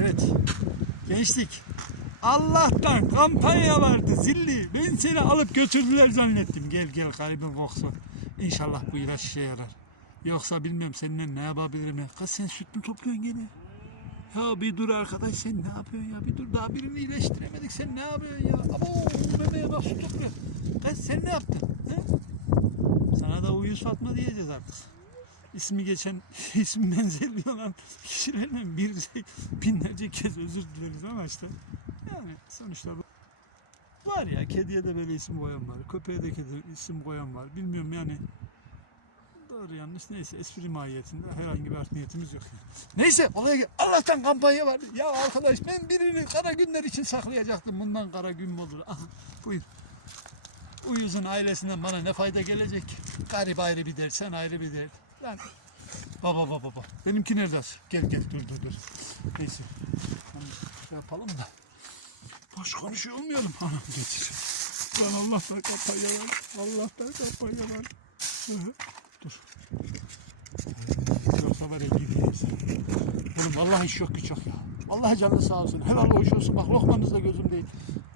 Evet. Gençlik. Allah'tan kampanya vardı zilli. Ben seni alıp götürdüler zannettim. Gel gel garibin koksu. İnşallah bu ilaç işe yarar. Yoksa bilmem seninle ne yapabilirim ya. Kız sen süt mü topluyorsun gene? Ya bir dur arkadaş sen ne yapıyorsun ya? Bir dur daha birini iyileştiremedik sen ne yapıyorsun ya? Abo memeye bak süt topluyor. Kız sen ne yaptın? He? Sana da uyuz Fatma diyeceğiz artık. İsmi geçen, ismi benzerliği olan kişilerden bir binlerce kez özür dileriz ama işte yani sonuçta bu. Var ya kediye de böyle isim koyan var, köpeğe de kedi isim koyan var. Bilmiyorum yani doğru yanlış neyse espri mahiyetinde herhangi bir art niyetimiz yok. Neyse olaya gel. Allah'tan kampanya var. Ya arkadaş ben birini kara günler için saklayacaktım. Bundan kara gün mü olur? Aha buyur. Uyuz'un ailesinden bana ne fayda gelecek? Garip ayrı bir dert, sen ayrı bir dert. Lan baba baba baba. Benimki nerede? Gel gel dur dur dur. Neyse. Şey yapalım da. Boş konuşuyor olmayalım. Ha, getir. Lan var. Allah'tan kampanya var. Dur. Yoksa ya gidiyoruz. Oğlum vallahi iş yok güç yok ya. Vallahi canı sağ olsun. Helal hoş olsun. Bak lokmanız da gözüm değil.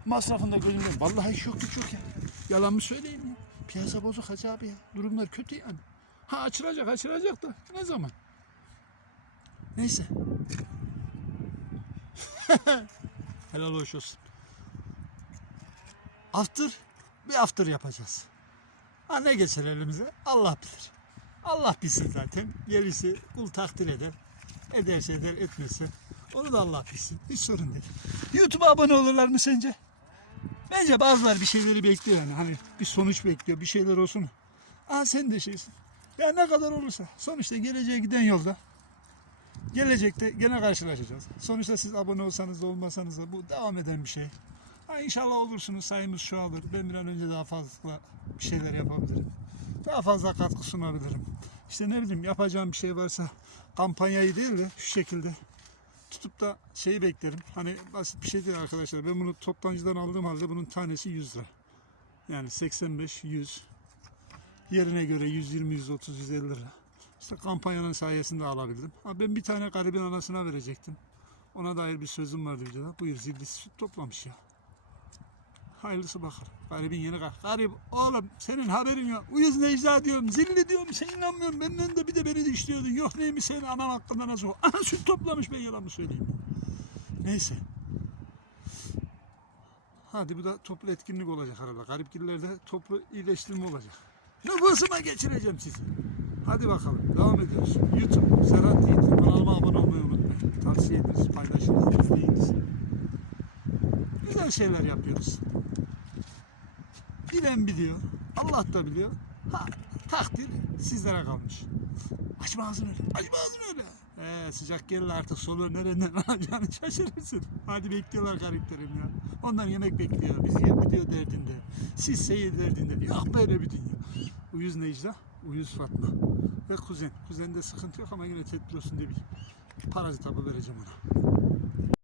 Masrafında gözüm değil. Vallahi iş yok güç yok ya. Yalan mı söyleyeyim ya? Piyasa bozuk hacı abi ya. Durumlar kötü yani. Ha açılacak açılacak da ne zaman? Neyse. Helal hoş olsun. After bir after yapacağız. Ha ne geçer elimize? Allah bilir. Allah bilsin zaten. Gerisi kul takdir eder. Ederse eder, etmezse. Onu da Allah bilsin. Hiç sorun değil. YouTube'a abone olurlar mı sence? Bence bazılar bir şeyleri bekliyor yani. Hani bir sonuç bekliyor, bir şeyler olsun. Aa sen de şeysin. Ya ne kadar olursa. Sonuçta geleceğe giden yolda. Gelecekte gene karşılaşacağız. Sonuçta siz abone olsanız da olmasanız da bu devam eden bir şey. Ha inşallah olursunuz sayımız çoğalır. Ben bir an önce daha fazla bir şeyler yapabilirim. Daha fazla katkı sunabilirim. İşte ne bileyim yapacağım bir şey varsa kampanyayı değil de şu şekilde tutup da şeyi beklerim. Hani basit bir şey değil arkadaşlar. Ben bunu toptancıdan aldığım halde bunun tanesi 100 lira. Yani 85, 100. Yerine göre 120, 130, 150 lira. İşte kampanyanın sayesinde alabildim. Ha ben bir tane garibin anasına verecektim. Ona dair bir sözüm vardı videoda. Buyur zilli süt toplamış ya. Hayırlısı bakar. Garibin yeni kalk. Garip oğlum senin haberin yok. Uyuz Necla diyorum. Zilli diyorum. Sen inanmıyorsun. Benden de bir de beni dişliyordun. Yok neymiş senin anan hakkında nasıl o? Aha süt toplamış ben yalan mı söyleyeyim. Neyse. Hadi bu da toplu etkinlik olacak herhalde. Garipgillerde toplu iyileştirme olacak. Nüfusuma geçireceğim sizi. Hadi bakalım devam ediyoruz. YouTube Serhat Yiğit kanalıma abone olmayı unutmayın. Tavsiye ediniz, paylaşınız, izleyiniz. Güzel şeyler yapıyoruz. Bilen biliyor. Allah da biliyor. Ha, takdir sizlere kalmış. Açma ağzını öyle. Açma ağzını öyle. Ee, sıcak geldi artık solu nereden alacağını şaşırırsın. Hadi bekliyorlar gariplerim ya. Onlar yemek bekliyor. Biz yem video derdinde. Siz seyir derdinde. Yok böyle bir dünya. Uyuz Necla, Uyuz Fatma ve kuzen. Kuzende sıkıntı yok ama yine tedbir olsun diye bir parazit hapı vereceğim ona.